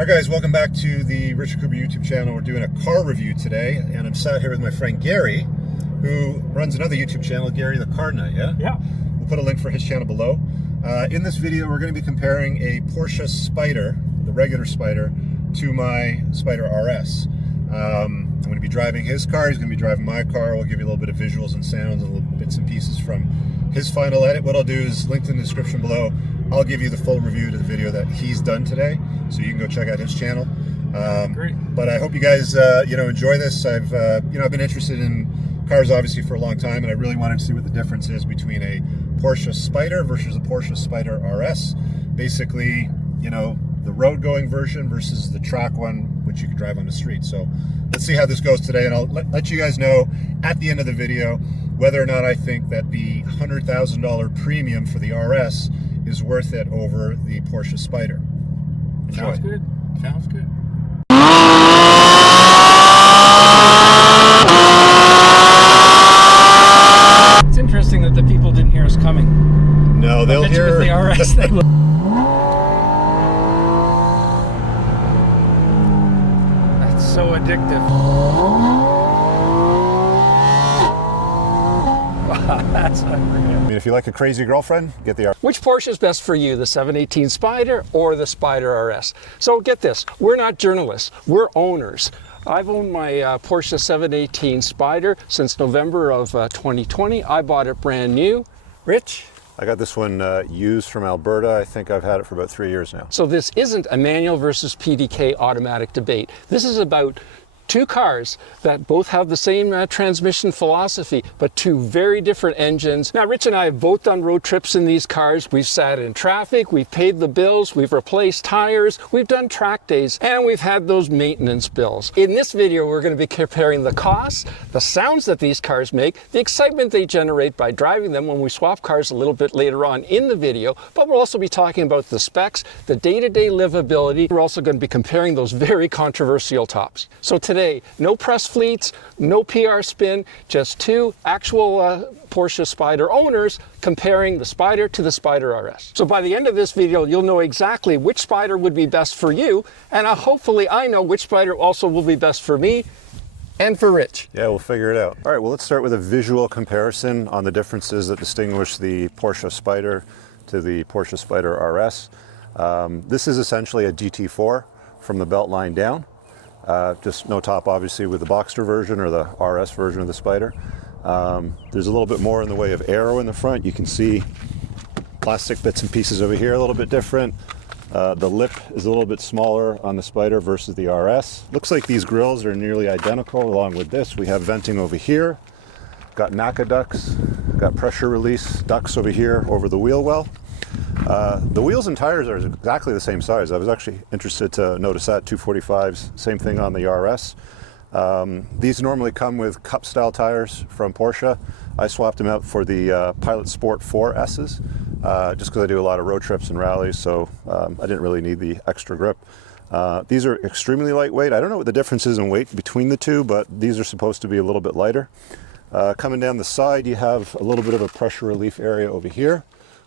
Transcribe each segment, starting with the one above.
Alright guys, welcome back to the Richard Cooper YouTube channel. We're doing a car review today, and I'm sat here with my friend Gary, who runs another YouTube channel, Gary the Car Nut, yeah? Yeah. We'll put a link for his channel below. In this video, we're going to be comparing a Porsche Spyder, the regular Spyder, to my Spyder RS. I'm going to be driving his car, he's going to be driving my car. We'll give you a little bit of visuals and sounds and little bits and pieces from his final edit. What I'll do is link in the description below. I'll give you the full review to the video that he's done today, so you can go check out his channel. Great. But I hope you guys enjoy this. I've been interested in cars obviously for a long time, and I really wanted to see what the difference is between a Porsche Spyder versus a Porsche Spyder RS. Basically, the road going version versus the track one, which you can drive on the street. So let's see how this goes today, and I'll let you guys know at the end of the video whether or not I think that the $100,000 premium for the RS is worth it over the Porsche Spyder. Enjoy. Sounds good. Sounds good. It's interesting that the people didn't hear us coming. No, they'll hear with the RS. They will. That's so addictive. Wow, that's unreal. I mean, if you like a crazy girlfriend, get the RS. Which Porsche is best for you, the 718 Spyder or the Spyder RS? So get this, we're not journalists, we're owners. I've owned my Porsche 718 Spyder since November of 2020. I bought it brand new. Rich? I got this one used from Alberta. I think I've had it for about 3 years now. So this isn't a manual versus PDK automatic debate. This is about two cars that both have the same transmission philosophy, but two very different engines. Now, Rich and I have both done road trips in these cars. We've sat in traffic, we've paid the bills, we've replaced tires, we've done track days, and we've had those maintenance bills. In this video, we're going to be comparing the costs, the sounds that these cars make, the excitement they generate by driving them when we swap cars a little bit later on in the video, but we'll also be talking about the specs, the day-to-day livability. We're also going to be comparing those very controversial tops. So today, no press fleets, no PR spin, just two actual Porsche Spyder owners comparing the Spyder to the Spyder RS. So by the end of this video, you'll know exactly which Spyder would be best for you, and hopefully I know which Spyder also will be best for me and for Rich. Yeah, we'll figure it out. All right, well, let's start with a visual comparison on the differences that distinguish the Porsche Spyder to the Porsche Spyder RS. This is essentially a GT4 from the belt line down. Just no top, obviously, with the Boxster version or the RS version of the Spyder. There's a little bit more in the way of aero in the front. You can see plastic bits and pieces over here, a little bit different. The lip is a little bit smaller on the Spyder versus the RS. Looks like these grills are nearly identical. Along with this, we have venting over here. Got NACA ducts, got pressure release ducts over here over the wheel well. The wheels and tires are exactly the same size. I was actually interested to notice that, 245s, same thing on the RS. These normally come with cup style tires from Porsche. I swapped them out for the Pilot Sport 4S's, just because I do a lot of road trips and rallies, so I didn't really need the extra grip. These are extremely lightweight. I don't know what the difference is in weight between the two, but these are supposed to be a little bit lighter. Coming down the side, you have a little bit of a pressure relief area over here,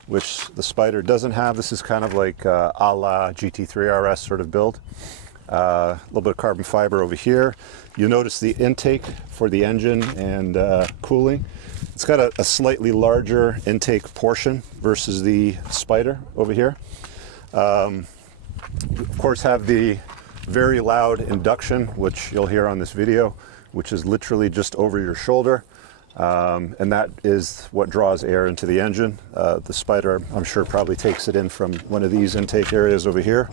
which the Spyder doesn't have. This is kind of like a la GT3 RS sort of build. A little bit of carbon fiber over here. You'll notice the intake for the engine and cooling. It's got a slightly larger intake portion versus the Spyder over here. Of course, have the very loud induction, which you'll hear on this video, which is literally just over your shoulder. And that is what draws air into the engine. The Spyder, I'm sure, probably takes it in from one of these intake areas over here.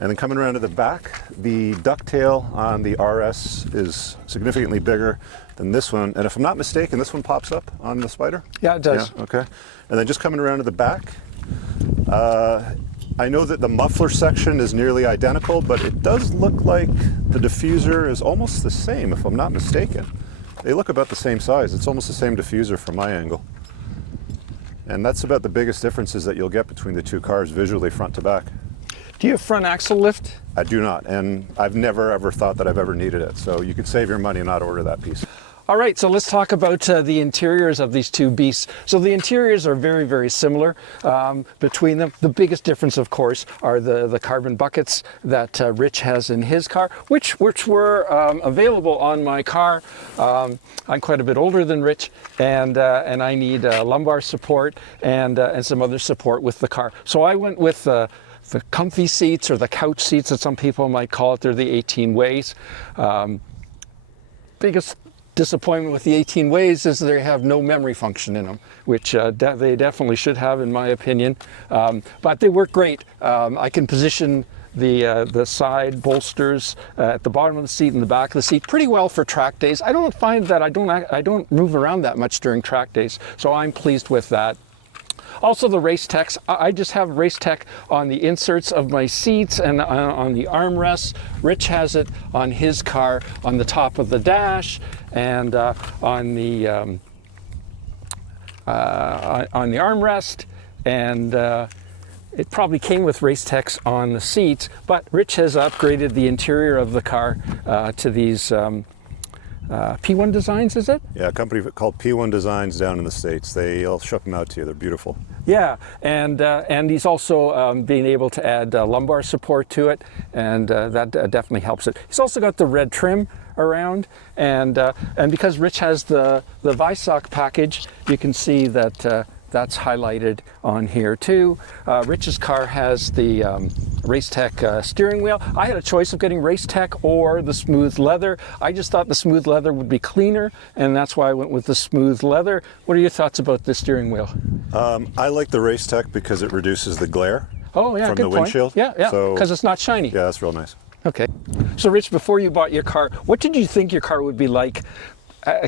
And then coming around to the back, the ducktail on the RS is significantly bigger than this one. And if I'm not mistaken, this one pops up on the Spyder? Yeah, it does. Yeah, okay. And then just coming around to the back, I know that the muffler section is nearly identical, but it does look like the diffuser is almost the same, if I'm not mistaken. They look about the same size. It's almost the same diffuser from my angle. And that's about the biggest differences that you'll get between the two cars visually front to back. Do you have front axle lift? I do not, and I've never ever thought that I've ever needed it. So you could save your money and not order that piece. All right, so let's talk about the interiors of these two beasts. So the interiors are very, very similar between them. The biggest difference, of course, are the carbon buckets that Rich has in his car, which were available on my car. I'm quite a bit older than Rich, and I need lumbar support and some other support with the car. So I went with the comfy seats, or the couch seats that some people might call it. They're the 18 ways. Biggest disappointment with the 18 ways is they have no memory function in them, which they definitely should have, in my opinion. But they work great. I can position the side bolsters at the bottom of the seat and the back of the seat pretty well for track days. I don't find that I don't move around that much during track days, so I'm pleased with that. Also, the race techs, I just have race tech on the inserts of my seats and on the armrests. Rich has it on his car on the top of the dash and on the armrest, and it probably came with race techs on the seats, but Rich has upgraded the interior of the car to these P1 Designs, is it? Yeah, a company called P1 Designs down in the States. They'll ship them out to you. They're beautiful. Yeah, and he's also being able to add lumbar support to it, and that definitely helps it. He's also got the red trim around, and because Rich has the Visoc package, you can see that that's highlighted on here too. Rich's car has the Racetech steering wheel. I had a choice of getting Racetech or the smooth leather. I just thought the smooth leather would be cleaner, and that's why I went with the smooth leather. What are your thoughts about the steering wheel? I like the Racetech because it reduces the glare Oh yeah, from good the point. windshield. Yeah, because it's not shiny. Yeah, that's real nice. Okay. So Rich, before you bought your car, what did you think your car would be like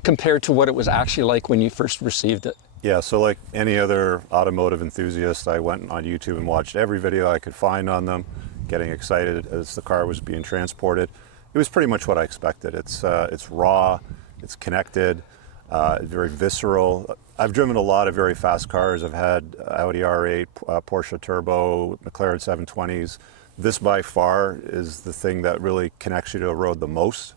compared to what it was actually like when you first received it? Yeah, so like any other automotive enthusiast, I went on YouTube and watched every video I could find on them, getting excited as the car was being transported. It was pretty much what I expected. It's raw, it's connected, very visceral. I've driven a lot of very fast cars. I've had Audi R8, Porsche Turbo, McLaren 720s. This by far is the thing that really connects you to a road the most.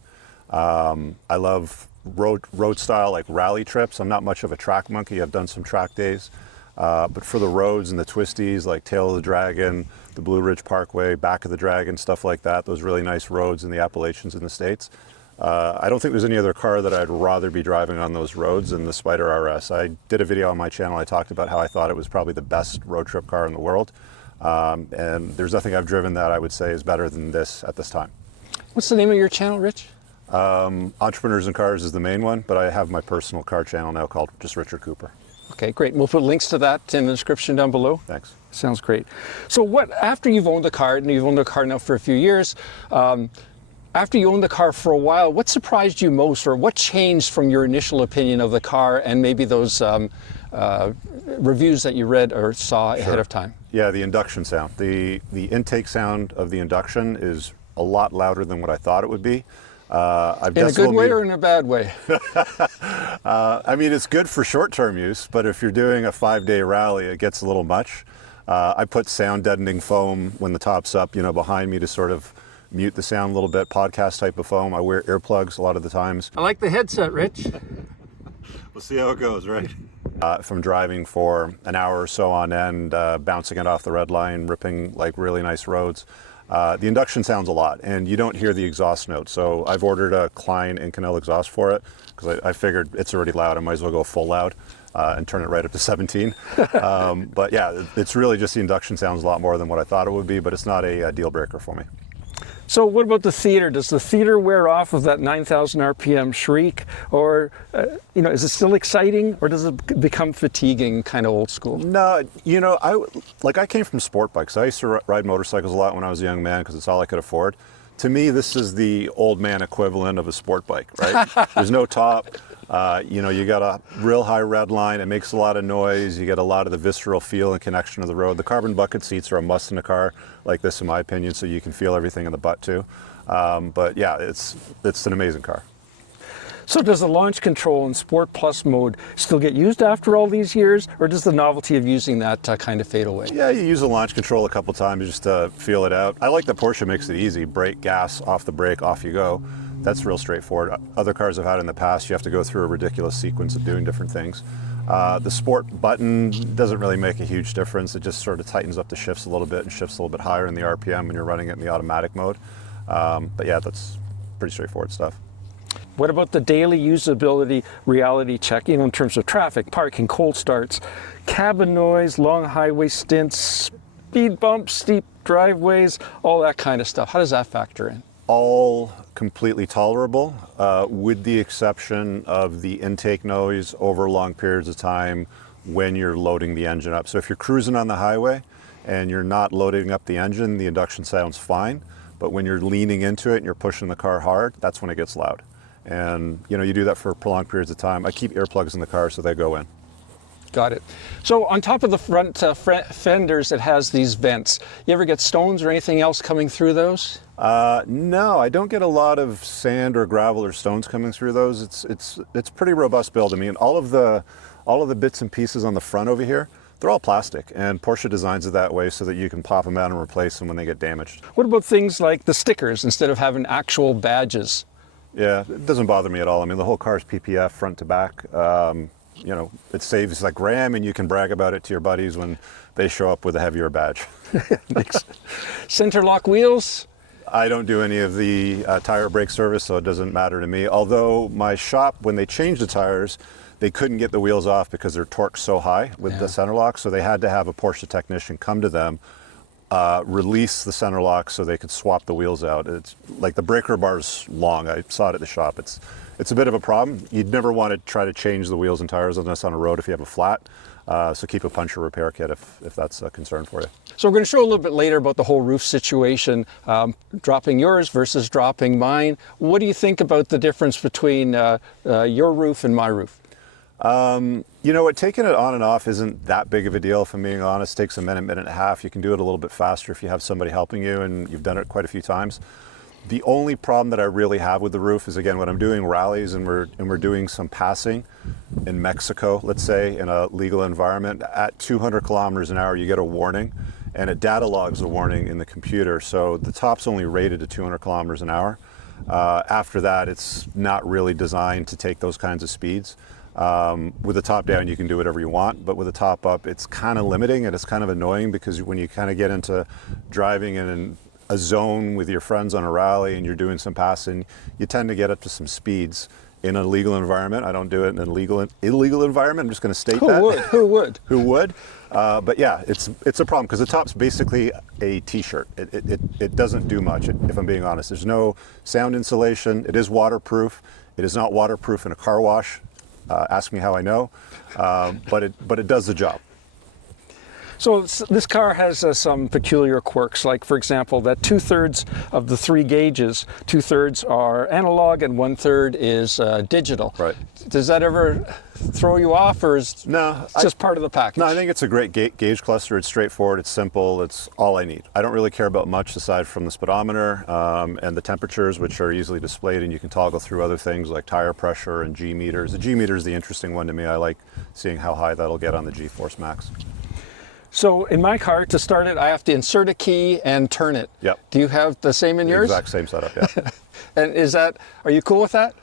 I love road style, like rally trips. I'm not much of a track monkey. I've done some track days, but for the roads and the twisties, like Tail of the Dragon, the Blue Ridge Parkway, Back of the Dragon, stuff like that, those really nice roads in the Appalachians in the States. I don't think there's any other car that I'd rather be driving on those roads than the Spyder RS. I did a video on my channel. I talked about how I thought it was probably the best road trip car in the world. And there's nothing I've driven that I would say is better than this at this time. What's the name of your channel, Rich? Entrepreneurs in Cars is the main one, but I have my personal car channel now called just Richard Cooper. Okay, great. We'll put links to that in the description down below. Thanks. Sounds great. So after you've owned the car, and you've owned the car now for a few years, after you owned the car for a while, what surprised you most, or what changed from your initial opinion of the car and maybe those reviews that you read or saw ahead of time? Yeah, the induction sound. The intake sound of the induction is a lot louder than what I thought it would be. In a good way or in a bad way? I mean, it's good for short-term use, but if you're doing a 5-day rally, it gets a little much. I put sound deadening foam when the top's up, behind me to sort of mute the sound a little bit, podcast type of foam. I wear earplugs a lot of the times. I like the headset, Rich. We'll see how it goes, right? From driving for an hour or so on end, bouncing it off the red line, ripping like really nice roads. The induction sounds a lot, and you don't hear the exhaust note. So I've ordered a Klein Inconel exhaust for it because I figured it's already loud. I might as well go full loud and turn it right up to 17. But yeah, it's really just the induction sounds a lot more than what I thought it would be, but it's not a deal breaker for me. So what about the theater? Does the theater wear off of that 9,000 RPM shriek, or is it still exciting, or does it become fatiguing, kind of old school? No, I came from sport bikes. I used to ride motorcycles a lot when I was a young man because it's all I could afford. To me, this is the old man equivalent of a sport bike, right? There's no top. You got a real high red line. It makes a lot of noise. You get a lot of the visceral feel and connection to the road. The carbon bucket seats are a must in a car like this, in my opinion, so you can feel everything in the butt too. But yeah, it's an amazing car. So does the launch control in Sport Plus mode still get used after all these years, or does the novelty of using that kind of fade away? Yeah, you use the launch control a couple times just to feel it out. I like that Porsche makes it easy. Brake, gas, off the brake, off you go. That's real straightforward. Other cars I've had in the past, you have to go through a ridiculous sequence of doing different things. The Sport button doesn't really make a huge difference. It just sort of tightens up the shifts a little bit and shifts a little bit higher in the RPM when you're running it in the automatic mode. But yeah, that's pretty straightforward stuff. What about the daily usability reality check, in terms of traffic, parking, cold starts, cabin noise, long highway stints, speed bumps, steep driveways, all that kind of stuff? How does that factor in? All completely tolerable, with the exception of the intake noise over long periods of time when you're loading the engine up. So if you're cruising on the highway and you're not loading up the engine, the induction sounds fine. But when you're leaning into it and you're pushing the car hard, that's when it gets loud. And you do that for prolonged periods of time. I keep earplugs in the car so they go in. Got it. So on top of the front fenders, it has these vents. You ever get stones or anything else coming through those? No, I don't get a lot of sand or gravel or stones coming through those. It's pretty robust build. I mean, all of the bits and pieces on the front over here, they're all plastic, and Porsche designs it that way so that you can pop them out and replace them when they get damaged. What about things like the stickers instead of having actual badges? Yeah, it doesn't bother me at all. I mean, the whole car is PPF front to back. It saves like RAM, and you can brag about it to your buddies when they show up with a heavier badge. Center lock wheels? I don't do any of the tire brake service, so it doesn't matter to me. Although my shop, when they changed the tires, they couldn't get the wheels off because their torque's so high with the center lock, so they had to have a Porsche technician come to them, release the center lock so they could swap the wheels out. It's like the breaker bar's long. I saw it at the shop. It's a bit of a problem. You'd never want to try to change the wheels and tires unless on a road if you have a flat. So keep a puncture repair kit if that's a concern for you. So we're going to show a little bit later about the whole roof situation, dropping yours versus dropping mine. What do you think about the difference between your roof and my roof? Taking it on and off isn't that big of a deal, if I'm being honest. It takes a minute and a half. You can do it a little bit faster if you have somebody helping you, and you've done it quite a few times. The only problem that I really have with the roof is, again, when I'm doing rallies and we're doing some passing in Mexico, let's say, in a legal environment, at 200 kilometers an hour, you get a warning, and it data logs the warning in the computer. So the top's only rated to 200 kilometers an hour. After that, it's not really designed to take those kinds of speeds. With the top down, you can do whatever you want, but with the top up, it's kind of limiting, and it's kind of annoying because when you kind of get into driving in a zone with your friends on a rally and you're doing some passing, you tend to get up to some speeds in a legal environment. I don't do it in an illegal environment. I'm just going to state that. Who would? Who would? But yeah, it's a problem because the top's basically a t-shirt. It doesn't do much, if I'm being honest. There's no sound insulation. It is waterproof. It is not waterproof in a car wash. Ask me how I know, but it does the job. So this car has some peculiar quirks, like, for example, that 2/3 of the 3 gauges, 2/3 are analog and 1/3 is digital. Right. Does that ever throw you off, or is No, it just part of the package? No, I think it's a great gauge cluster. It's straightforward, it's simple, it's all I need. I don't really care about much aside from the speedometer and the temperatures, which are easily displayed, and you can toggle through other things like tire pressure and G meters. The G meter is the interesting one to me. I like seeing how high that'll get on the G-Force Max. So in my car, to start it, I have to insert a key and turn it. Yep. Do you have the same in yours? Exact same setup, yeah. And are you cool with that?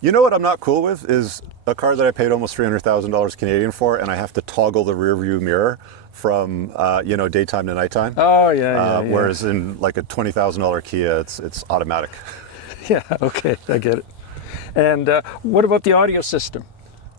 You know what I'm not cool with is a car that I paid almost $300,000 Canadian for, and I have to toggle the rear view mirror from daytime to nighttime. Oh yeah. Whereas in like a $20,000 Kia, it's automatic. Yeah. Okay, I get it. And what about the audio system?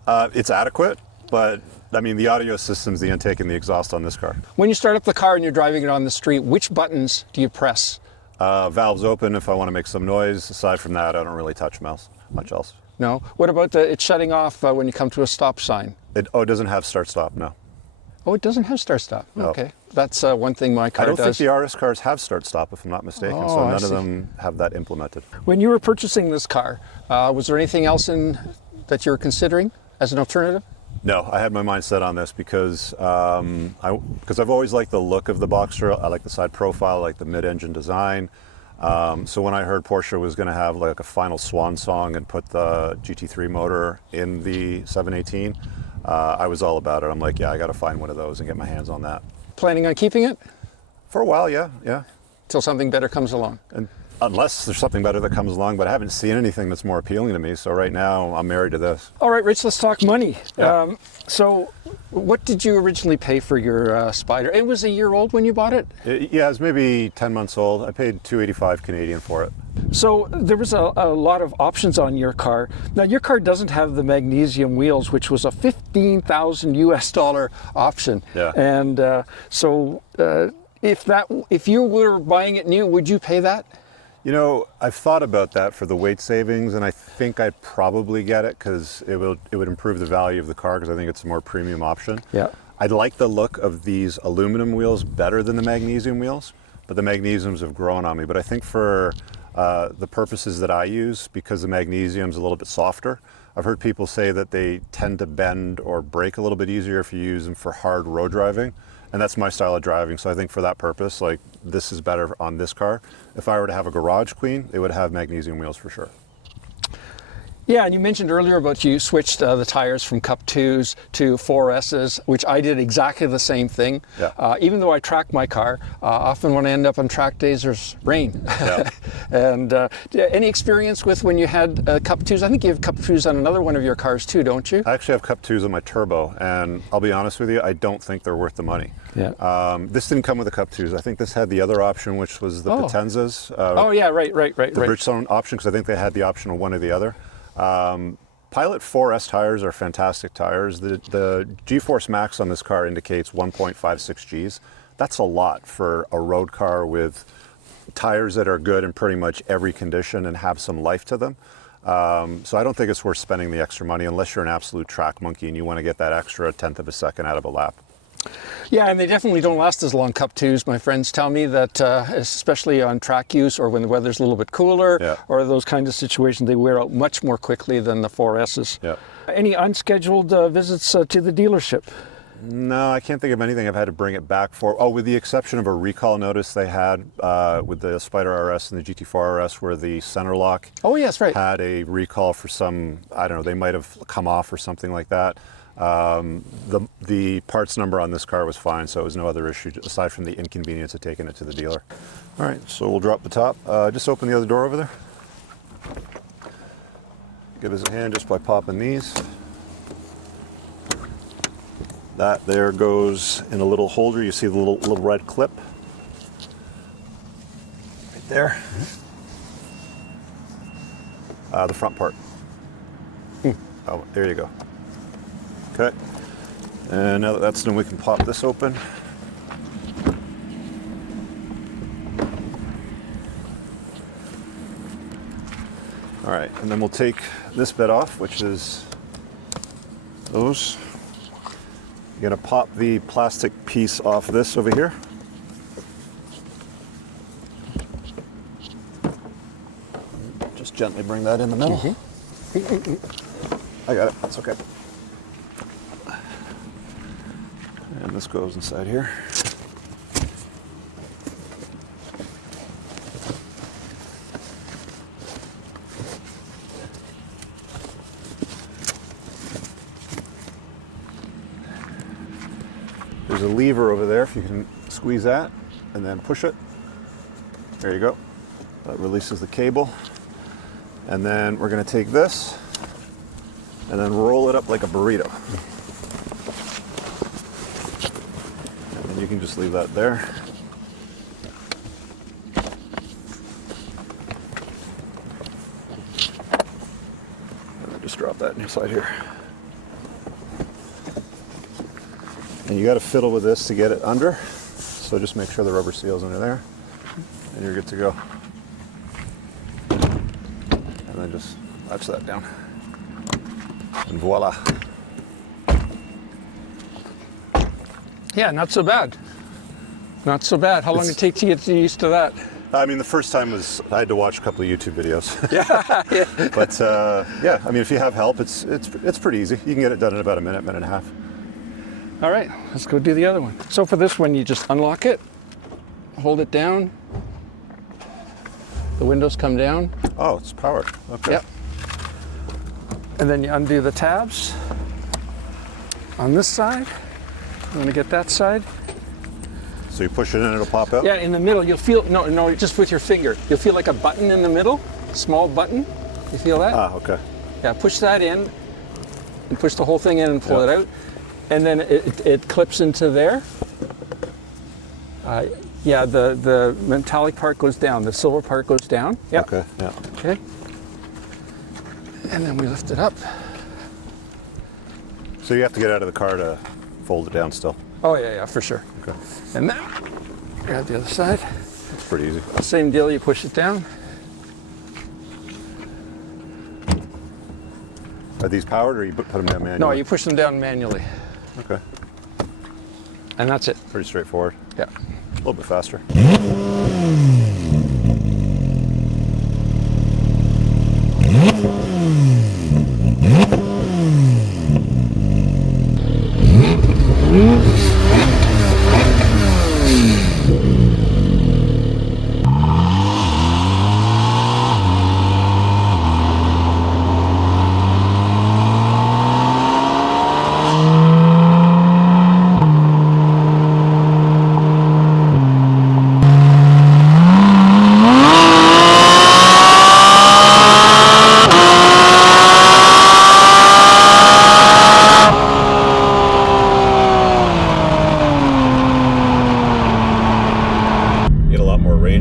It's adequate, but I mean, the audio system's the intake and the exhaust on this car. When you start up the car and you're driving it on the street, which buttons do you press? Valves open if I want to make some noise. Aside from that, I don't really touch much else. No? What about it shutting off when you come to a stop sign? It doesn't have start-stop, no. Oh, it doesn't have start-stop? No. Okay. That's one thing my car does. I don't think the RS cars have start-stop, if I'm not mistaken, Oh, so I none see. of them have that implemented. When you were purchasing this car, was there anything else that you were considering as an alternative? No, I had my mind set on this because I've always liked the look of the Boxster. I like the side profile, I like the mid-engine design. So when I heard Porsche was going to have like a final swan song and put the GT3 motor in the 718, I was all about it. I'm like, yeah, I got to find one of those and get my hands on that. Planning on keeping it? For a while, yeah. Till something better comes along. And unless there's something better that comes along, but I haven't seen anything that's more appealing to me. So right now, I'm married to this. All right, Rich, let's talk money. Yeah. So what did you originally pay for your Spyder? It was a year old when you bought it? Yeah, it's maybe 10 months old. I paid $285 Canadian for it. So there was a lot of options on your car. Now your car doesn't have the magnesium wheels, which was a $15,000 US option. Yeah. And if you were buying it new, would you pay that? You know, I've thought about that for the weight savings, and I think I'd probably get it because it would improve the value of the car because I think it's a more premium option. Yeah. I'd like the look of these aluminum wheels better than the magnesium wheels, but the magnesiums have grown on me. But I think for the purposes that I use, because the magnesium's a little bit softer, I've heard people say that they tend to bend or break a little bit easier if you use them for hard road driving. And that's my style of driving. So I think for that purpose, like this is better on this car. If I were to have a garage queen, they would have magnesium wheels for sure. Yeah, and you mentioned earlier about you switched the tires from Cup 2s to 4Ss, which I did exactly the same thing. Yeah. Even though I track my car, often when I end up on track days, there's rain. Yeah. And any experience with when you had Cup 2s? I think you have Cup 2s on another one of your cars too, don't you? I actually have Cup 2s on my Turbo, and I'll be honest with you, I don't think they're worth the money. Yeah. This didn't come with the Cup 2s. I think this had the other option, which was the Potenzas. Oh yeah, right. The Bridgestone option, because I think they had the option of one or the other. Pilot 4S tires are fantastic tires. The G-Force Max on this car indicates 1.56 Gs. That's a lot for a road car with tires that are good in pretty much every condition and have some life to them. So I don't think it's worth spending the extra money unless you're an absolute track monkey and you want to get that extra 1/10 of a second out of a lap. Yeah, and they definitely don't last as long, Cup 2s. My friends tell me that, especially on track use or when the weather's a little bit cooler or those kinds of situations, they wear out much more quickly than the 4Ss. Yeah. Any unscheduled visits to the dealership? No, I can't think of anything I've had to bring it back for. Oh, with the exception of a recall notice they had with the Spyder RS and the GT4 RS where the center lock had a recall for some, I don't know, they might have come off or something like that. The parts number on this car was fine, so it was no other issue aside from the inconvenience of taking it to the dealer. All right, so we'll drop the top. Just open the other door over there. Give us a hand just by popping these. That there goes in a little holder. You see the little red clip right there. The front part. Oh, there you go. Okay, and now that that's done, we can pop this open. All right, and then we'll take this bit off, which is those. You're gonna pop the plastic piece off this over here. Just gently bring that in the middle. I got it, that's okay. And this goes inside here. There's a lever over there, if you can squeeze that and then push it. There you go. That releases the cable. And then we're going to take this and then roll it up like a burrito. And you can just leave that there. And then just drop that inside here. And you got to fiddle with this to get it under. So just make sure the rubber seal's under there. And you're good to go. And then just latch that down. And voila. Yeah, not so bad. Not so bad. How long did it take to get used to that? I mean, the first time was I had to watch a couple of YouTube videos. Yeah. But yeah, I mean, if you have help, it's pretty easy. You can get it done in about a minute, minute and a half. All right, let's go do the other one. So for this one, you just unlock it, hold it down, The windows come down. Oh, it's powered. Okay. Yep. And then you undo the tabs on this side. I'm gonna get that side. So you push it in, it'll pop out? Yeah, in the middle, you'll feel, no, just with your finger. You'll feel like a button in the middle, small button. You feel that? Ah, okay. Yeah, push that in and push the whole thing in and pull it out. And then it clips into there. Yeah, the metallic part goes down, the silver part goes down. Yeah. Okay, yeah. Okay. And then we lift it up. So you have to get out of the car to fold it down still? Oh yeah, for sure. Okay. And now, grab the other side. That's pretty easy. Same deal, you push it down. Are these powered or you put them down manually? No, you push them down manually. Okay. And that's it. Pretty straightforward. Yeah. A little bit faster.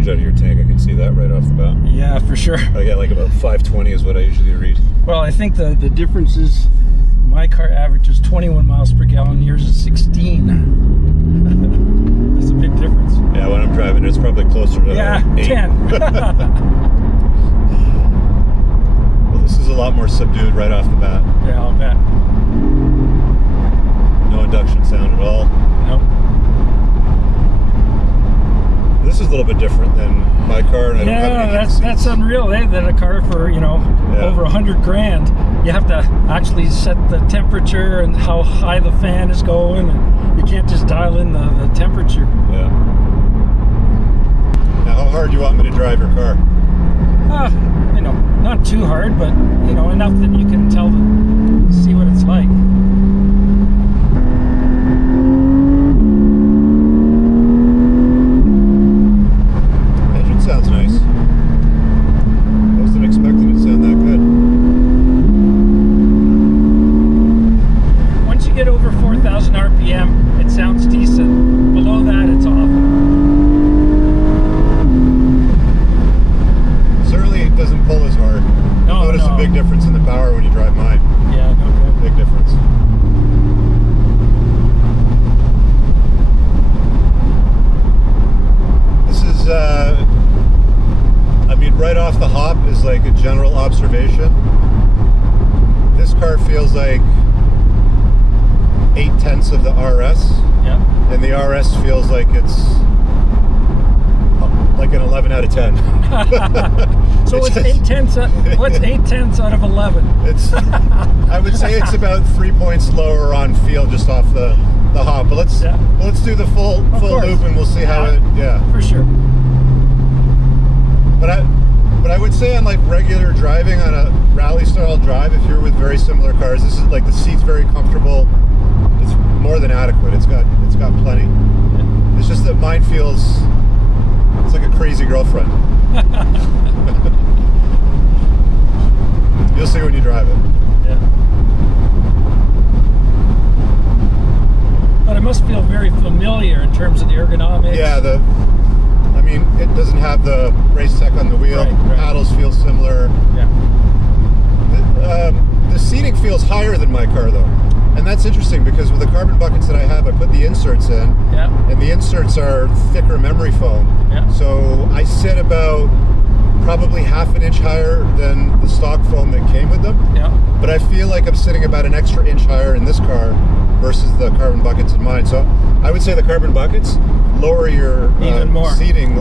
Out of your tank, I can see that right off the bat. Yeah, for sure. I get like about 520 is what I usually read. Well, I think the difference is my car averages 21 miles per gallon, yours is 16. That's a big difference. Yeah, when I'm driving, it's probably closer to 8. 10. Well, this is a lot more subdued right off the bat. Yeah, I'll bet. No induction sound at all. Nope. This is a little bit different than my car. And I don't have any heated that's seats. unreal, eh? That a car for, over 100 grand, you have to actually set the temperature and how high the fan is going, and you can't just dial in the temperature. Yeah. Now, how hard do you want me to drive your car? Not too hard, but enough that you can see what it's like. Engine sounds nice. I wasn't expecting it to sound that good. Once you get over 4,000 RPM, it sounds decent. Below that, it's awful. Certainly it doesn't pull as hard. No, Notice no. a big difference in the power when you drive mine. Yeah, no good. Big difference. This is, right off the hop is like a general observation. This car feels like 8/10 of the RS, Yeah. and the RS feels like it's like an 11 out of 10. So It's what's just- 8/10? What's 8/10 out of 11? It's, I would say it's about 3 points lower on feel just off the hop. But let's do the full course. loop and we'll see how it. Yeah. For sure. But I would say on like regular driving on a rally style drive, if you're with very similar cars, this is like the seat's very comfortable. It's more than adequate. It's got plenty. It's just that mine feels it's like a crazy girlfriend. You'll see when you drive it. Yeah. But it must feel very familiar in terms of the ergonomics. Yeah, it doesn't have the race tech on the wheel. Right. Paddles feel similar. Yeah. The seating feels higher than my car though. And that's interesting because with the carbon buckets that I have, I put the inserts in. Yeah. And the inserts are thicker memory foam. Yeah. So I sit about probably half an inch higher than the stock foam that came with them. Yeah. But I feel like I'm sitting about an extra inch higher in this car versus the carbon buckets in mine. So I would say the carbon buckets lower your Even more. seating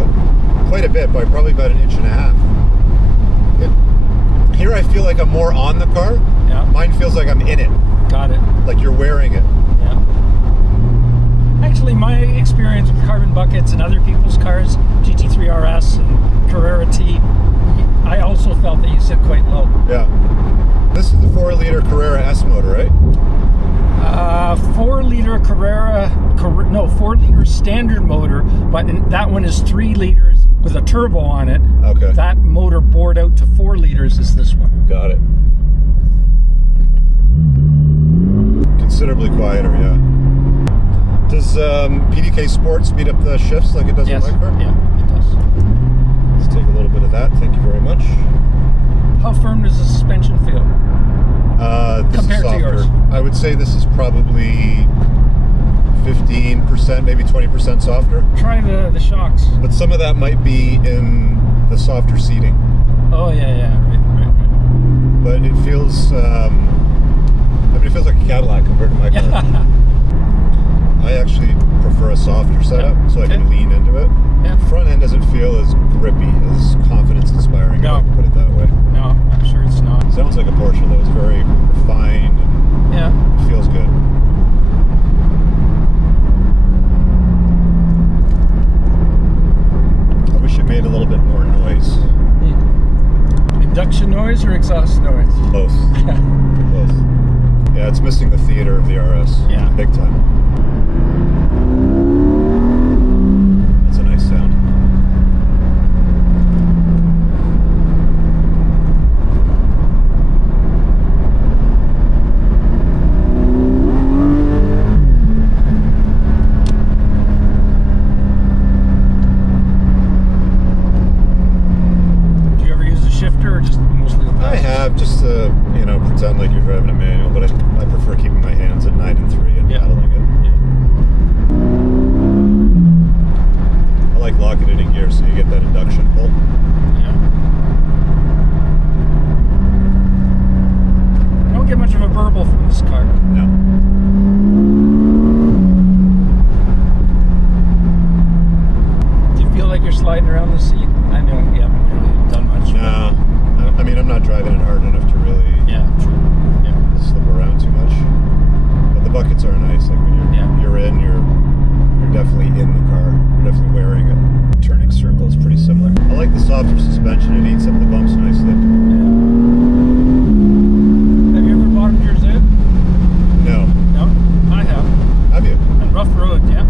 quite a bit, by probably about an inch and a half. Here I feel like I'm more on the car. Yeah. Mine feels like I'm in it, Got it. like you're wearing it. Yeah. Actually, my experience with carbon buckets and other people's cars, GT3 RS and Carrera T, standard motor, but that one is 3 liters with a turbo on it. Okay. That motor bored out to 4 liters is this one. Got it. Considerably quieter, yeah. Does PDK Sport speed up the shifts like it does Yes. in my car? Yeah, it does. Let's take a little bit of that. Thank you very much. How firm does the suspension feel? This Compared is to softer. yours. I would say this is probably 15%, maybe 20% softer. Try the shocks. But some of that might be in the softer seating. Oh yeah, right. But it feels, it feels like a Cadillac compared to my car. Yeah. I actually prefer a softer setup, Yeah. so I can Okay. lean into it. Yeah. Front end doesn't feel as grippy, as confidence-inspiring. No. I can put it that way. No, I'm sure it's not. Sounds like a Porsche though. It's very refined and Yeah. it feels good. I wish it made a little bit more noise. Induction noise or exhaust noise? Both. Both. Yeah, it's missing the theater of the RS. Yeah. Big time. That's a nice sound. Do you ever use a shifter or just mostly the I pedals? have, just to, pretend like you're driving a manual, but I prefer keeping my hands at 9 and 3 and Yeah. paddling it. I like locking it in gear so you get that induction pull. Yeah. I don't get much of a burble from this car. No. Do you feel like you're sliding around the seat? I know you haven't really done much. No. I'm not driving it hard enough to really Yeah, true. Yeah. slip around too much. But the buckets are nice. Like when you're in, you're definitely in the car. You're definitely wearing it. Turning circle is pretty similar. I like the softer suspension. It eats up the bumps nicely. Have you ever bottomed yours out? No. No, I have. Have you? On rough roads, yeah.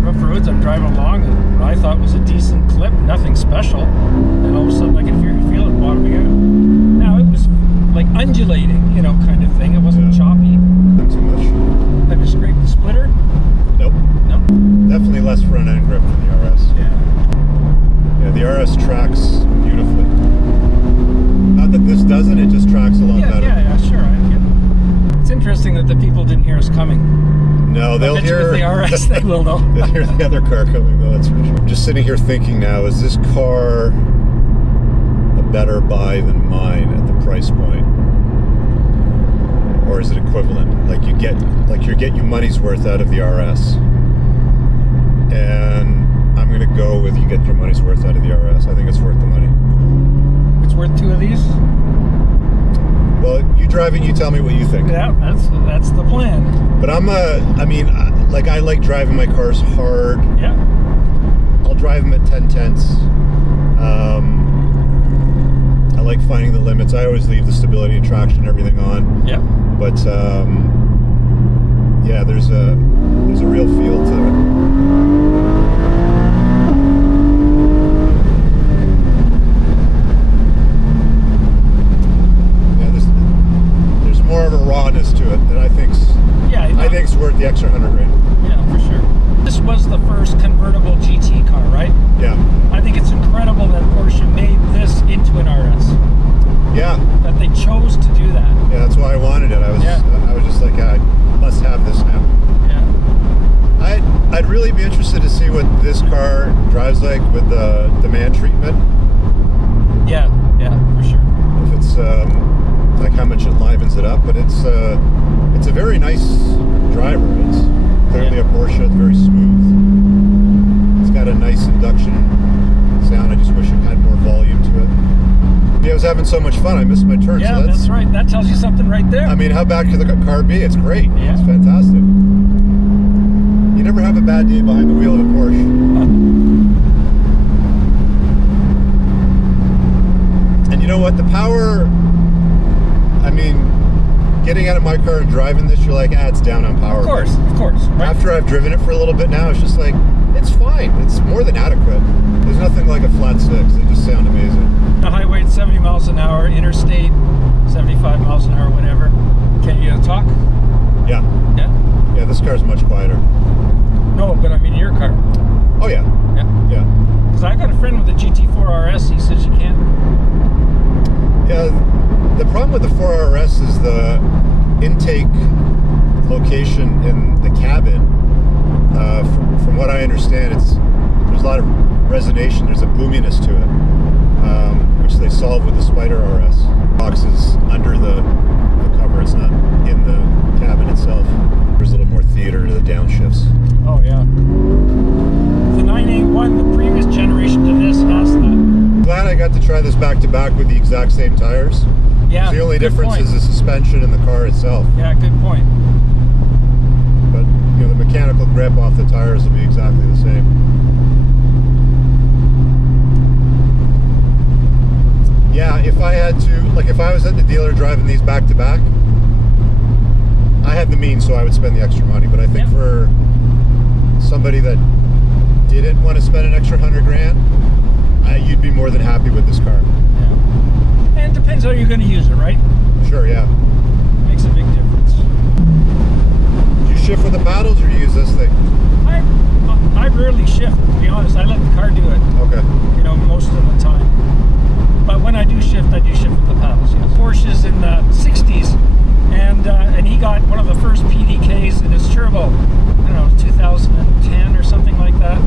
Rough roads, I'm driving along, and what I thought was a decent clip, nothing special, and all of a sudden I can feel it bottoming out. Now it was like undulating, kind of thing. It wasn't Yeah. choppy. Not too much. Have you scraped the splitter? Nope. No. Definitely less front end grip than the RS. Yeah. Yeah, the RS tracks beautifully. Not that this doesn't, it just tracks a lot better. Yeah, sure. It's interesting that the people didn't hear us coming. No, they'll I bet you hear. with the RS, they will know. They'll hear the other car coming though, that's for sure. I'm just sitting here thinking now, is this car a better buy than mine at the price point? Or is it equivalent? Like you get your money's worth out of the RS. And I'm gonna go with you get your money's worth out of the RS. I think it's worth the money. It's worth 2 of these? Well, you driving, you tell me what you think. Yeah, that's the plan. But I like driving my cars hard. Yeah. I'll drive them at 10 tenths. I like finding the limits. I always leave the stability and traction and everything on. Yeah. But yeah, there's a real feel to it. Yeah, there's more of a rawness to it that I think's worth the extra 100 grand. Yeah, for sure. This was the first convertible GT car, right? Yeah. I think it's incredible that Porsche made this into an RS. Yeah. That they chose to do that. Yeah, that's why I wanted it. I was just like, I must have this now. Yeah. I'd really be interested to see what this car drives like with the demand treatment. Yeah, for sure. If it's like how much it livens it up, but it's a very nice driver. It's clearly a Porsche. It's very smooth. It's got a nice induction sound. I just wish it had more volume to it. Yeah, I was having so much fun. I missed my turn. Yeah, so that's right. That tells you something right there. I mean, how bad could the car be? It's great. Yeah. It's fantastic. You never have a bad day behind the wheel of a Porsche. And you know what? The power, I mean, getting out of my car and driving this, you're like, it's down on power. Of course. Right? After I've driven it for a little bit now, it's just like, it's fine. It's more than adequate. There's nothing like a flat six. They just sound amazing. The highway at 70 miles an hour, interstate 75 miles an hour, whatever. Can you talk? Yeah. Yeah? Yeah, this car's much quieter. No, but I mean your car. Oh, yeah. Yeah. Yeah. Because I got a friend with a GT4 RS, he says you can't. Yeah, the problem with the 4RS is the intake location in the cabin. From what I understand, there's a lot of resonation. There's a boominess to it, which they solve with the Spyder RS. Box is under the cover. It's not in the cabin itself. There's a little more theater to the downshifts. Oh yeah. The 981, the previous generation to this, has that. Glad I got to try this back to back with the exact same tires. Yeah. The only good difference point. is the suspension in the car itself. Yeah, good point. But the mechanical grip off the tires will be exactly the same. Yeah, if I had to, if I was at the dealer driving these back to back, I have the means, so I would spend the extra money. But I think for somebody that didn't want to spend an extra $100,000, you'd be more than happy with this car. Yeah. And it depends how you're going to use it, right? Sure, yeah. Makes a big difference. Do you shift with the paddles, or do you use this thing? I rarely shift, to be honest. I let the car do it. Okay. Most of the time. But when I do shift with the paddles. Yes. Porsche's in the 60s, and he got one of the first PDKs in his turbo. I don't know, 2010 or something like that.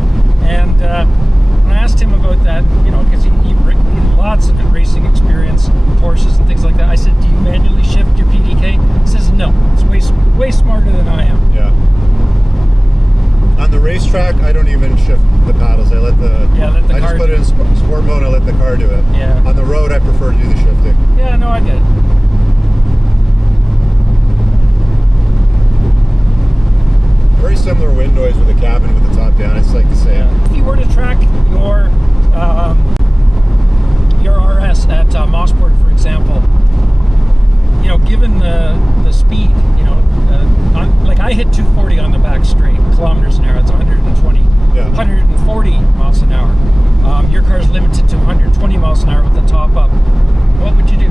And when I asked him about that, because he had lots of racing experience, Porsches and things like that, I said, "Do you manually shift your PDK?" He says, "No, it's way smarter than I am." Yeah. On the racetrack, I don't even shift the paddles. I let the I car just put it in sport mode and I let the car do it. Yeah. On the road, I prefer to do the shifting. Yeah, no, I get it. Very similar wind noise with the cabin with the top down. It's like the same. Yeah. If you were to track your RS at Mosport, for example, given the speed, I hit 240 on the back straight, kilometers an hour. It's 120, 140 miles an hour. Your car's limited to 120 miles an hour with the top up. What would you do?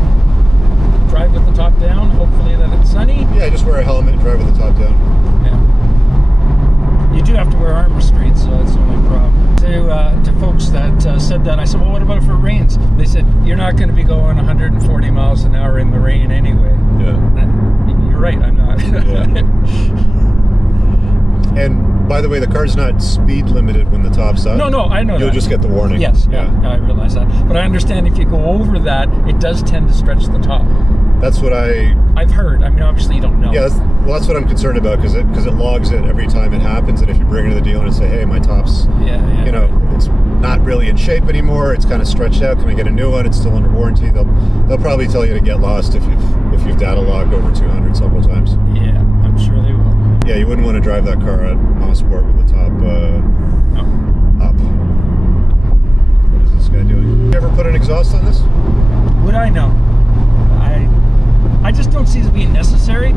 Drive with the top down, hopefully that it's sunny? Yeah, just wear a helmet and drive with the top down. Yeah. You do have to wear arm restraints, so that's the only problem. To folks that said that, I said, well, what about if it rains? They said, you're not going to be going 140 miles an hour in the rain anyway. Yeah. You're right, I'm not. Yeah. And by the way, the car's not speed limited when the top's up. No, I know You'll that. just get the warning. Yes, yeah, I realize that. But I understand if you go over that, it does tend to stretch the top. That's what I've heard. I mean, obviously you don't know. Yeah, that's what I'm concerned about, because it logs it every time it happens, and if you bring it to the dealer and say, hey, my top's, it's not really in shape anymore, it's kind of stretched out, can I get a new one? It's still under warranty. They'll probably tell you to get lost if you've data logged over 200 several times. Yeah, I'm sure they will. Yeah, you wouldn't want to drive that car at Mosport with the top up. What is this guy doing? You ever put an exhaust on this? Would I know? I just don't see it being necessary.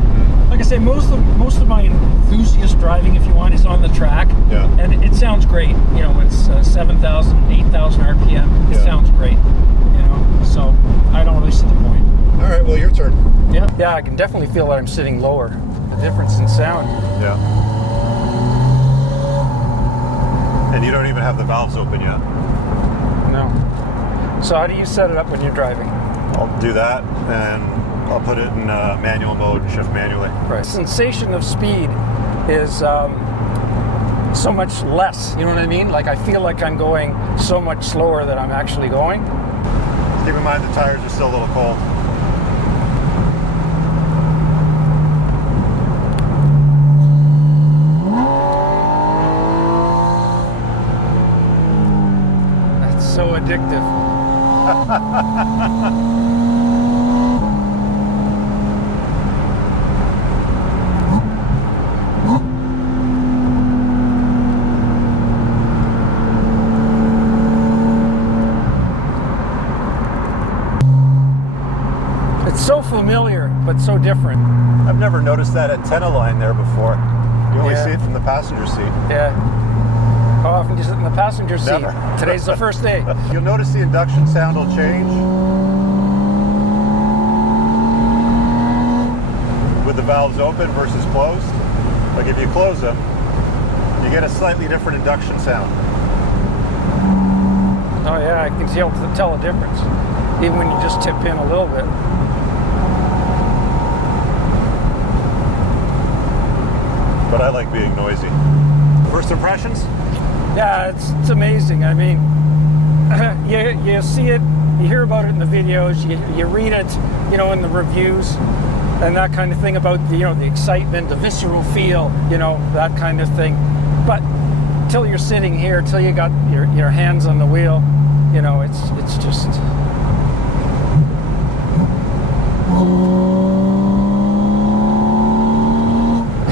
Like I say, most of my enthusiast driving, if you want, is on the track. Yeah. And it sounds great. When it's 7,000, 8,000 RPM, it sounds great. So I don't really see the point. All right, well, your turn. Yeah, I can definitely feel that I'm sitting lower. The difference in sound. Yeah. And you don't even have the valves open yet. No. So how do you set it up when you're driving? I'll do that, and I'll put it in manual mode and shift manually. Right. Sensation of speed is so much less. You know what I mean? Like I feel like I'm going so much slower than I'm actually going. Keep in mind the tires are still a little cold. That's so addictive. so familiar, but so different. I've never noticed that antenna line there before. You only Yeah. see it from the passenger seat. Yeah. How often do you sit in the passenger seat? Never. Today's the first day. You'll notice the induction sound will change with the valves open versus closed. Like if you close them, you get a slightly different induction sound. Oh yeah, I can tell a difference, even when you just tip in a little bit. But I like being noisy. First impressions? Yeah, it's amazing. I mean, you see it, you hear about it in the videos, you read it, you know, in the reviews, and that kind of thing about the, you know, the excitement, the visceral feel, you know, that kind of thing. But till you're sitting here, till you got your hands on the wheel, you know, it's just.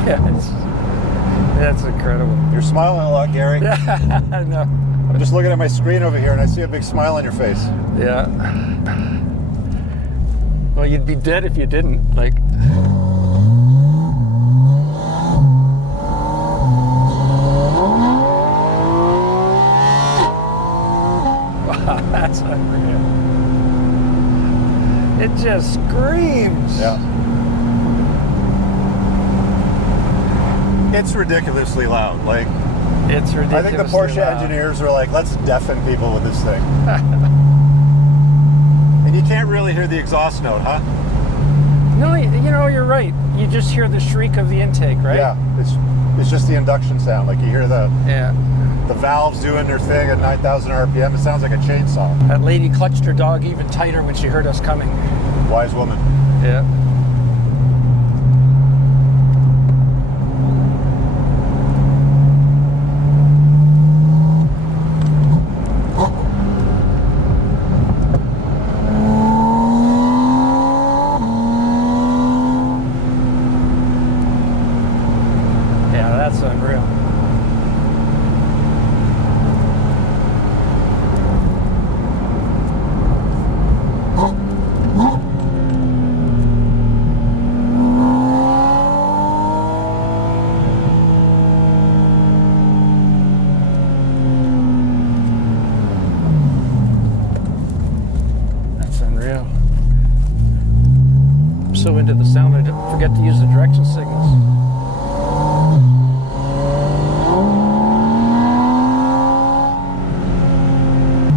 Yeah, that's incredible. You're smiling a lot, Gary. I know. I'm just looking at my screen over here and I see a big smile on your face. Yeah. Well, you'd be dead if you didn't. Like. Wow, that's unreal. It just screams. Yeah. It's ridiculously loud. Like, It's ridiculous. I think the Porsche engineers were like, let's deafen people with this thing. And you can't really hear the exhaust note, huh? No, you know, you're right. You just hear the shriek of the intake, right? Yeah, it's just the induction sound. Like you hear the valves doing their thing at 9,000 RPM. It sounds like a chainsaw. That lady clutched her dog even tighter when she heard us coming. Wise woman. Yeah. Yeah, that's unreal. That's unreal. I'm so into the sound I forget to use the direction signals.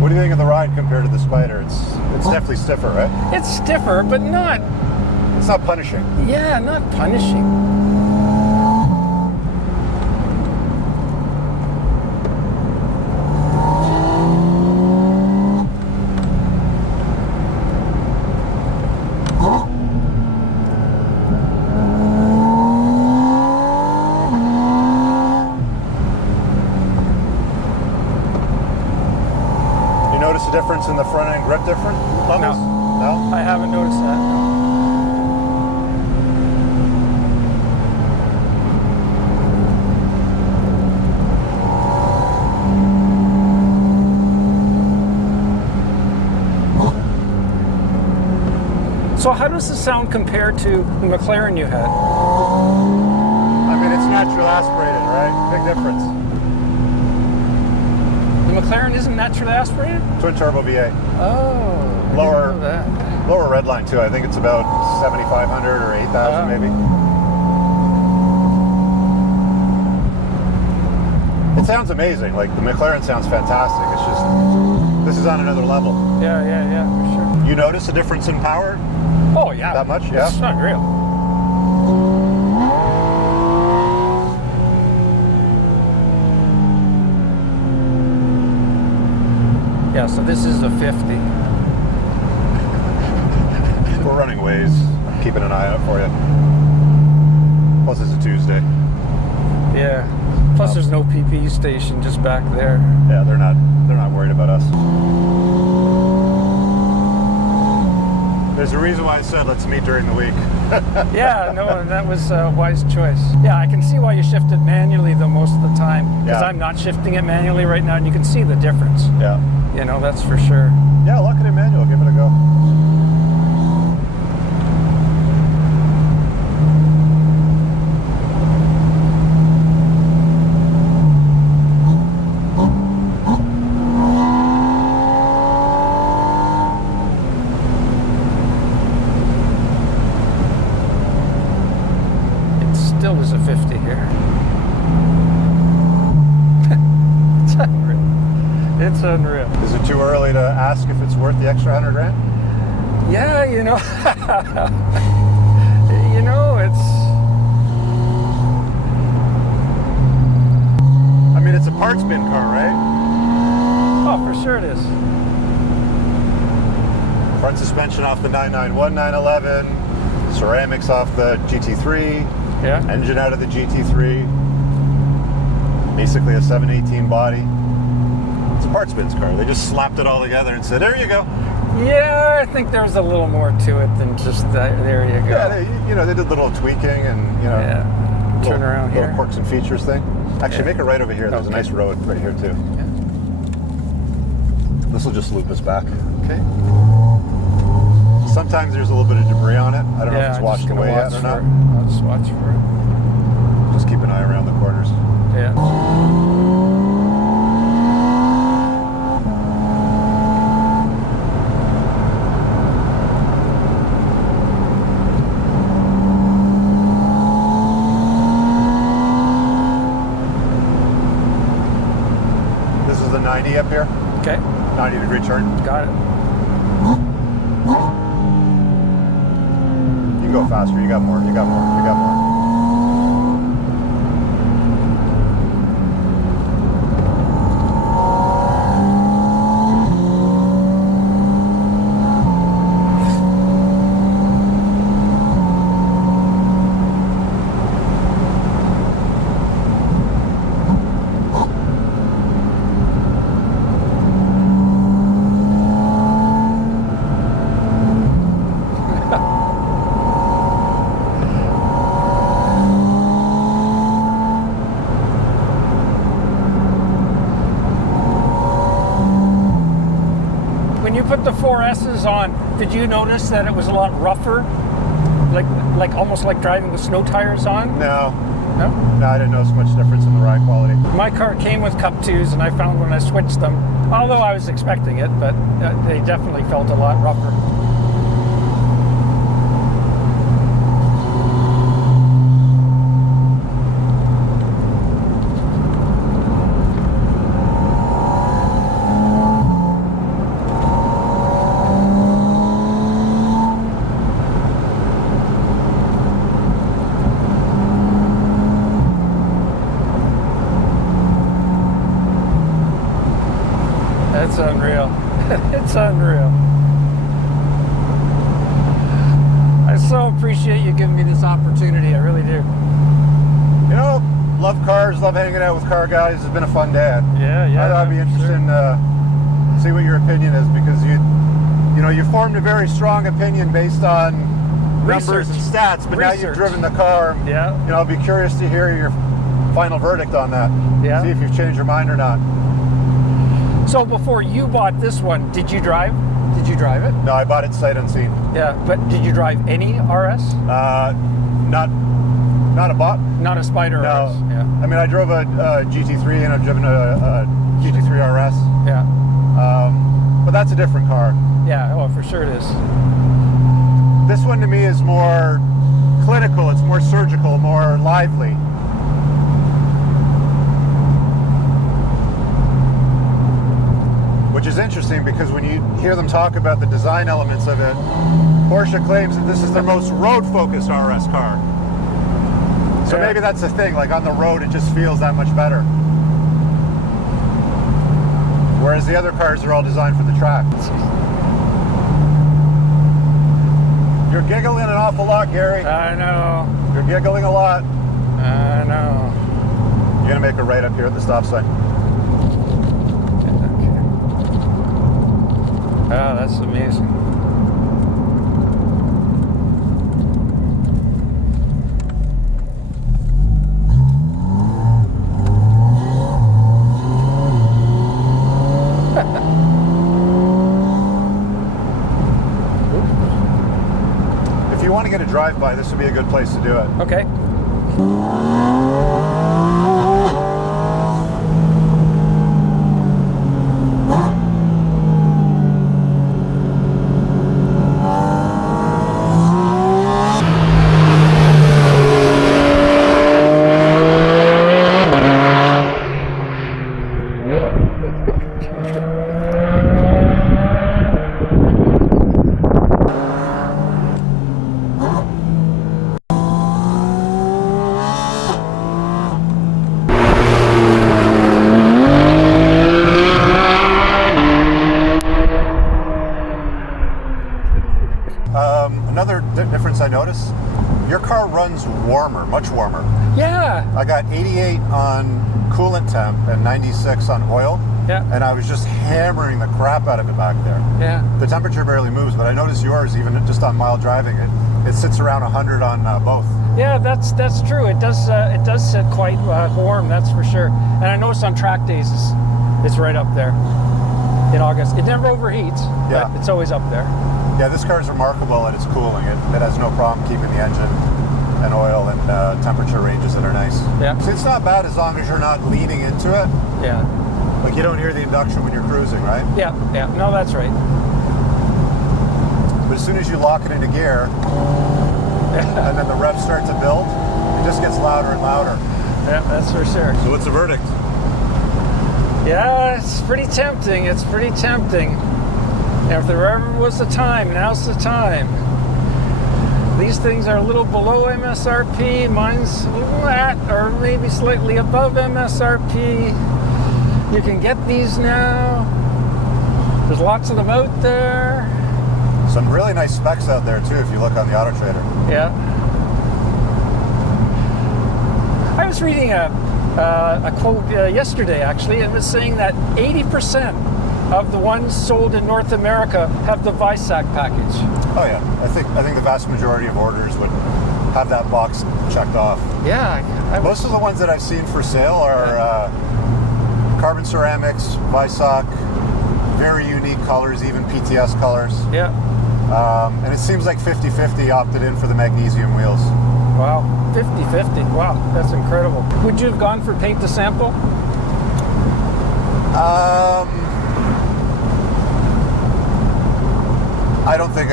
What do you think of the ride compared to the Spyder? It's definitely stiffer, right? It's stiffer, but not, It's not punishing. yeah, not punishing. You notice a difference in the front end grip difference levels? No? I haven't noticed that. No. So how does the sound compare to the McLaren you had? I mean, it's natural aspirated, right? Big difference. The McLaren isn't naturally aspirated? Twin turbo V8. Oh, I Lower. didn't know that. Lower red line too. I think it's about 7,500 or 8,000 maybe. It sounds amazing. Like the McLaren sounds fantastic. It's just, this is on another level. Yeah, for sure. You notice a difference in power? Oh yeah. That much? Yeah. It's unreal. Yeah, so this is a 50. We're running ways. I'm keeping an eye out for you. Plus it's a Tuesday. Yeah. Plus there's no PP station just back there. Yeah, they're not worried about us. There's a reason why I said let's meet during the week. Yeah, no, and that was a wise choice. Yeah, I can see why you shift it manually though most of the time. Because Yeah. I'm not shifting it manually right now and you can see the difference. Yeah. You know, that's for sure. Yeah, lock it in manual. Give it a go. worth the extra 100 grand? Yeah, you know, you know, it's. I mean, it's a parts bin car, right? Oh, for sure it is. Front suspension off the 991 911, ceramics off the GT3, Yeah. engine out of the GT3, basically a 718 body. It's a parts bins car. They just slapped it all together and said, there you go. Yeah, I think there's a little more to it than just that. There you go. Yeah, they did little tweaking and, Yeah. little, Turn around little here. quirks and features thing. Actually, Yeah. make a right over here. There's Okay. a nice road right here, too. Yeah. This will just loop us back. Okay. Sometimes there's a little bit of debris on it. I don't know if Yeah, it's I'm washed just gonna away yet watch or for not. it. I'll just watch for it. Just keep an eye around the corners. Yeah. This is the 90 up here. Okay. 90-degree turn. Got it. You can go faster. You got more. You got more. You got more. When you put the 4S's on, did you notice that it was a lot rougher? Like almost like driving with snow tires on? No, No? I didn't notice much difference in the ride quality. My car came with Cup 2s, and I found when I switched them, although I was expecting it, but they definitely felt a lot rougher. That's unreal. It's unreal. I so appreciate you giving me this opportunity. I really do. You know, love cars, love hanging out with car guys. It's been a fun day. Yeah, yeah. I thought it'd be for interesting to see what your opinion is, because you formed a very strong opinion based on numbers and Research. stats, but now you've Research. driven the car. Yeah. I'll be curious to hear your final verdict on that. Yeah. See if you've changed your mind or not. So before you bought this one, did you drive? Did you drive it? No, I bought it sight unseen. Yeah, but did you drive any RS? Not a bot. Not a Spyder No. RS. Yeah. I mean, I drove a GT3 and I've driven a GT3 RS, Yeah. but that's a different car. Yeah. Oh, for sure it is. This one to me is more clinical. It's more surgical, more lively. Which is interesting, because when you hear them talk about the design elements of it, Porsche claims that this is their most road-focused RS car. So Yeah. maybe that's the thing, like on the road it just feels that much better. Whereas the other cars are all designed for the track. You're giggling an awful lot, Gary. I know. You're giggling a lot. I know. You're gonna make a right up here at the stop sign. Okay. Oh, that's amazing. If you want to get a drive-by, this would be a good place to do it. Okay. Another difference I noticed, your car runs warmer, much warmer. Yeah. I got 88 on coolant temp and 96 on oil. Yeah. And I was just hammering the crap out of it back there. Yeah. The temperature barely moves, but I noticed yours, even just on mild driving, it sits around 100 on both. Yeah, that's true. It does sit quite warm, that's for sure. And I noticed on track days it's right up there in August. It never overheats, Yeah. but it's always up there. Yeah, this car is remarkable at its cooling. It has no problem keeping the engine and oil and temperature ranges that are nice. Yeah. So it's not bad as long as you're not leaning into it. Yeah. Like you don't hear the induction when you're cruising, right? Yeah. Yeah. No, that's right. But as soon as you lock it into gear, and then the revs start to build, it just gets louder and louder. Yeah, that's for sure. So what's the verdict? Yeah, it's pretty tempting. It's pretty tempting. And if there ever was a time, now's the time. These things are a little below MSRP. Mine's a little at or maybe slightly above MSRP. You can get these now. There's lots of them out there. Some really nice specs out there too, if you look on the Auto Trader. Yeah. I was reading a quote yesterday, actually. It was saying that 80% of the ones sold in North America have the VISAC package. Oh yeah, I think the vast majority of orders would have that box checked off. Yeah. Most of the ones that I've seen for sale are carbon ceramics, VISAC, very unique colors, even PTS colors. Yeah. And it seems like 50-50 opted in for the magnesium wheels. Wow. 50-50. Wow. That's incredible. Would you have gone for paint to sample? I don't think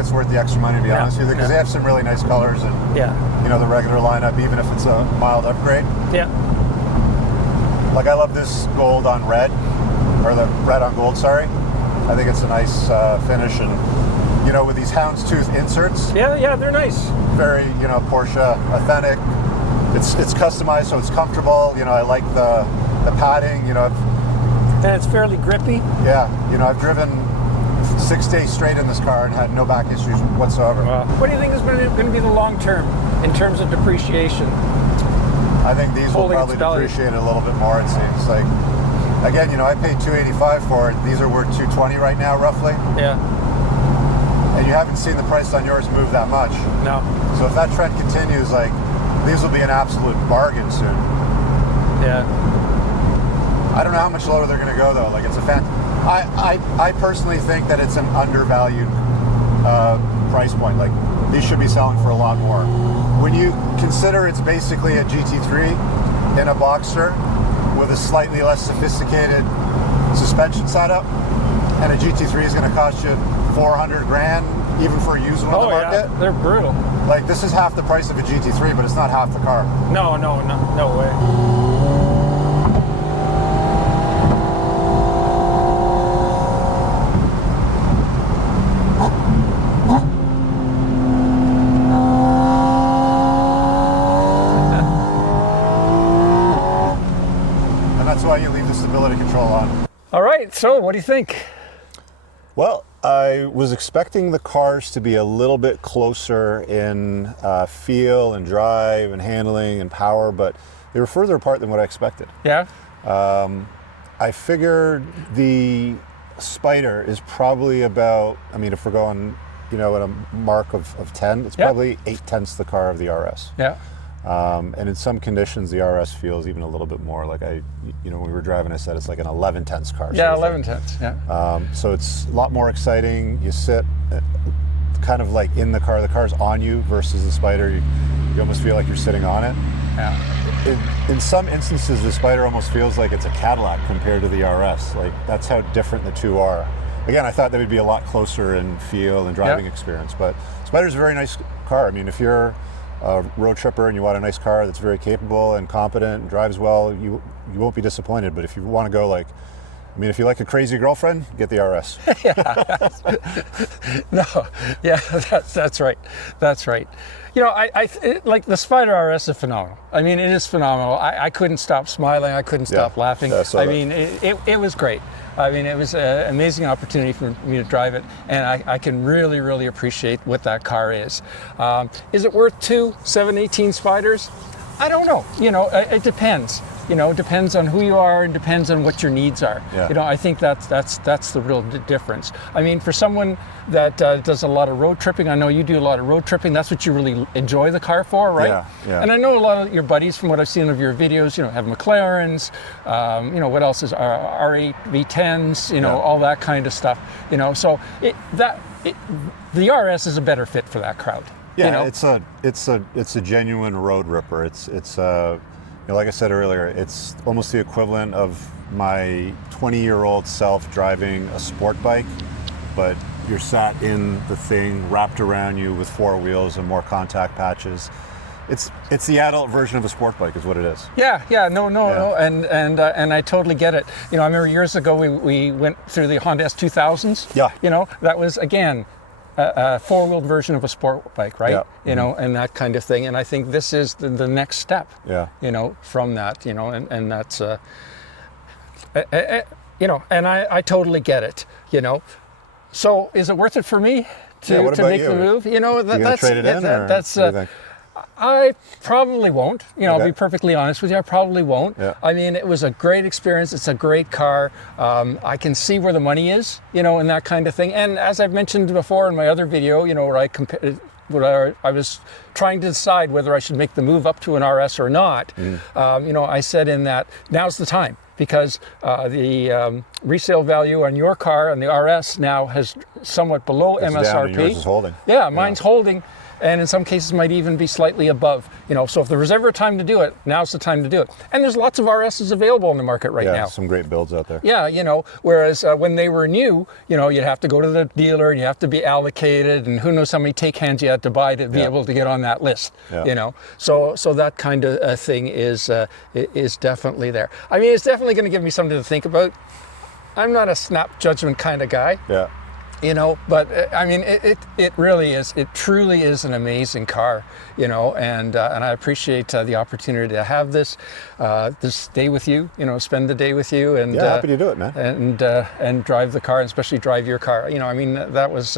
it's worth the extra money, to be Yeah. honest with you, because they have some really nice colors and Yeah. the regular lineup, even if it's a mild upgrade. Yeah. Like I love this gold on red, or the red on gold, sorry. I think it's a nice finish, and with these houndstooth inserts, Yeah. Yeah. They're nice. very Porsche authentic. It's customized, so it's comfortable. I like the padding. And it's fairly grippy. I've driven 6 days straight in this car and had no back issues whatsoever. What do you think is going to be the long term in terms of depreciation? I think these will Holding its probably value. depreciate a little bit more, it seems. Like, again, I paid $285 for it. These are worth $220 right now, roughly. Yeah. And you haven't seen the price on yours move that much. No. So if that trend continues, like, these will be an absolute bargain soon. Yeah. I don't know how much lower they're going to go, though. Like, it's a I personally think that it's an undervalued price point. Like, these should be selling for a lot more. When you consider it's basically a GT3 in a Boxster with a slightly less sophisticated suspension setup, and a GT3 is going to cost you $400,000, even for a used one on the market. Yeah. They're brutal. Like, this is half the price of a GT3, but it's not half the car. No way. And that's why you leave the stability control on. All right. So, what do you think? Well, I was expecting the cars to be a little bit closer in feel and drive and handling and power, but they were further apart than what I expected. Yeah. I figured the Spyder is probably about, if we're going, at a mark of 10, it's probably 8/10 the car of the RS. Yeah. And in some conditions, the RS feels even a little bit more like when we were driving, I said it's like an 11/10 car. Yeah. sort of thing. 11/10. Yeah. So it's a lot more exciting. You sit kind of like in the car. The car's on you versus the Spyder. You almost feel like you're sitting on it. Yeah. In some instances, the Spyder almost feels like it's a Cadillac compared to the RS. Like, that's how different the two are. Again, I thought they would be a lot closer in feel and driving experience, but Spyder's a very nice car. If you're a road tripper and you want a nice car that's very capable and competent and drives well, you won't be disappointed. But if you want to go if you like a crazy girlfriend, get the RS. No. Yeah. That's right. That's right. You know, like the Spyder RS is phenomenal. I mean, it is phenomenal. I couldn't stop smiling. I couldn't stop laughing. Yeah, I saw that. mean, it was great. I mean, it was an amazing opportunity for me to drive it, and I can really, really appreciate what that car is. Is it worth 2 718 Spyders? I don't know. You know, it depends. You know, it depends on who you are and depends on what your needs are. Yeah. You know, I think that's the real difference. I mean, for someone that does a lot of road tripping, I know you do a lot of road tripping. That's what you really enjoy the car for, right? Yeah, yeah. And I know a lot of your buddies, from what I've seen of your videos, you know, have McLarens. You know, what else is R8 V10s? You know, all that kind of stuff. You know, so the RS is a better fit for that crowd. Yeah, you know? it's a genuine road ripper. It's you know, like I said earlier, it's almost the equivalent of my 20-year-old self driving a sport bike, but you're sat in the thing wrapped around you with 4 wheels and more contact patches. It's the adult version of a sport bike, is what it is. Yeah, no, and I totally get it. You know, I remember years ago we went through the Honda S2000s. Yeah. You know, that was again a 4-wheeled version of a sport bike, right? Yeah. You know, and that kind of thing. And I think this is the next step. Yeah. You know, from that. You know, and that's you know, and I totally get it. You know, so is it worth it for me to what about make you? the move? You know, You gonna trade it in, or that's. what do you think? I probably won't. You know, Okay. I'll be perfectly honest with you. I probably won't. Yeah. I mean, it was a great experience. It's a great car. I can see where the money is, you know, and that kind of thing. And as I've mentioned before in my other video, you know, where I was trying to decide whether I should make the move up to an RS or not. You know, I said in that now's the time, because the resale value on your car and the RS now has somewhat below It's MSRP. down and yours is holding. Yeah, mine's holding, and in some cases might even be slightly above. You know, so if there was ever a time to do it, now's the time to do it. And there's lots of RSs available on the market right Yeah, now. some great builds out there. Yeah, you know, whereas when they were new, you know, you'd have to go to the dealer and you have to be allocated, and who knows how many take hands you had to buy to be able to get on that list. Yeah. You know, so that kind of thing is definitely there. I mean, it's definitely going to give me something to think about. I'm not a snap judgment kind of guy. Yeah. You know, but I mean, it really is. It truly is an amazing car, you know, and I appreciate the opportunity to have this day with you. You know, spend the day with you, and Yeah, happy to do it, man. and drive the car, and especially drive your car. You know, I mean, that's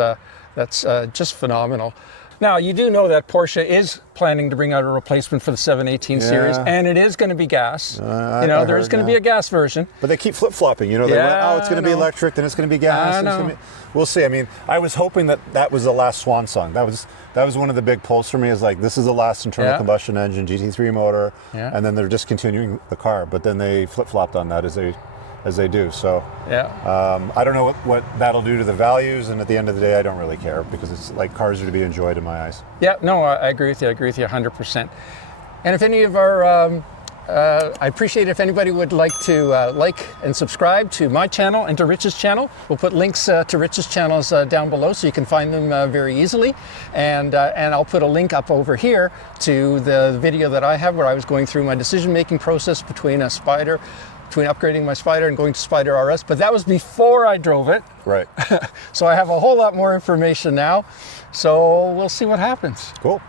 just phenomenal. Now, you do know that Porsche is planning to bring out a replacement for the 718 series, Yeah. and it is going to be gas. You I know, there's heard, going to be a gas version. But they keep flip-flopping, you know, they went, Yeah, it's going to I be know. electric, then it's going to be gas. I then it's know. gonna be... We'll see. I mean, I was hoping that was the last swan song. That was one of the big pulls for me, is like, this is the last internal combustion engine GT3 motor, and then they're discontinuing the car, but then they flip-flopped on that as they do. So I don't know what that'll do to the values, and at the end of the day, I don't really care, because it's like, cars are to be enjoyed in my eyes. Yeah, no, I agree with you. I agree with you 100%. And if any of our, I appreciate if anybody would like to like and subscribe to my channel and to Rich's channel. We'll put links to Rich's channels down below, so you can find them very easily. And I'll put a link up over here to the video that I have, where I was going through my decision-making process between upgrading my Spyder and going to Spyder RS. But that was before I drove it. Right. So I have a whole lot more information now. So we'll see what happens. Cool.